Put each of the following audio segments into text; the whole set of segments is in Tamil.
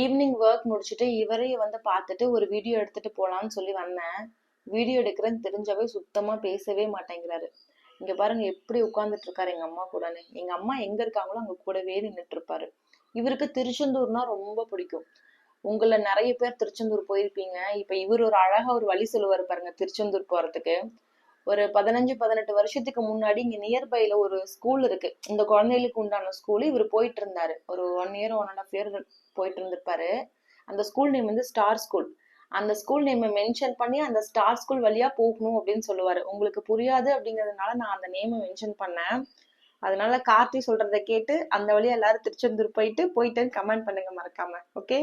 ஈவினிங் ஒர்க் முடிச்சுட்டு இவரையே வந்து பார்த்துட்டு ஒரு வீடியோ எடுத்துட்டு போலான்னு சொல்லி வந்தேன். வீடியோ எடுக்கிறேன்னு தெரிஞ்சவே சுத்தமா பேசவே மாட்டேங்கிறாரு. இங்க பாருங்க எப்படி உட்கார்ந்துட்டு இருக்காரு எங்க அம்மா கூடன்னு. எங்க அம்மா எங்க இருக்காங்களோ அங்க கூடவே நின்றுட்டு இருப்பாரு. இவருக்கு திருச்செந்தூர்னா ரொம்ப பிடிக்கும். உங்கள நிறைய பேர் திருச்செந்தூர் போயிருப்பீங்க. இப்ப இவர் ஒரு அழகா ஒரு வழி சொல்லுவாரு பாருங்க திருச்செந்தூர் போறதுக்கு. ஒரு 15-18 வருஷத்துக்கு முன்னாடி இங்க நியர்பைல ஒரு ஸ்கூல் இருக்கு. இந்த குழந்தைகளுக்கு உண்டான ஸ்கூல் இவர் போயிட்டு இருந்தாரு. ஒரு 1 இயர் 1.5 இயர் போயிட்டு இருந்திருப்பாரு. அந்த ஸ்கூல் நேம் வந்து ஸ்டார் ஸ்கூல். அந்த ஸ்கூல் நேம் மென்ஷன் பண்ணி அந்த ஸ்டார் ஸ்கூல் வழியா போகணும் அப்படின்னு சொல்லுவாரு. உங்களுக்கு புரியாது அப்படிங்கறதுனால நான் அந்த நேம் மென்ஷன் பண்ணேன். அதனால கார்த்தி சொல்றதை கேட்டு அந்த வழியா எல்லாரும் திருச்செந்தூர் போயிட்டு கமெண்ட் பண்ணுங்க மறக்காம. ஓகே,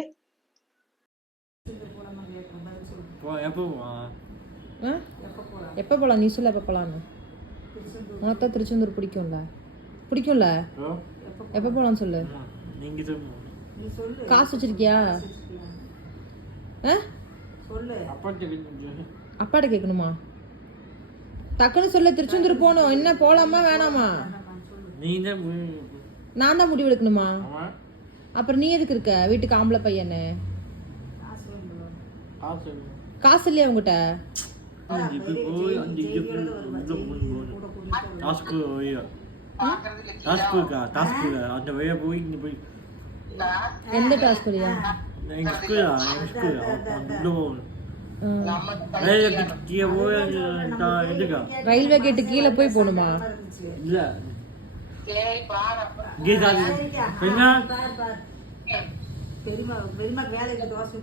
எப்போ போகலாம்? நீ சொல்ல எப்போ போகலான்னு. உனக்கு தான் திருச்செந்தூர் பிடிக்கும்ல. எப்போ போகலான்னு சொல்லு. காசு வச்சிருக்கியா? அப்பாட்ட கேட்கணுமா? டக்குன்னு சொல்லு. திருச்செந்தூர் போகணும். என்ன போலாமா வேணாமா? நான் தான் முடிவு எடுக்கணுமா? அப்புறம் நீ எதுக்கு இருக்க வீட்டுக்கு? ஆம்பளை பையனு காசு இல்லையா உங்ககிட்ட? எந்த டாஸ்க் வழியா? ரயில்வே கேட்டு கீழே போய் போகணுமா? பெரியமா வேலைக்கு தோசை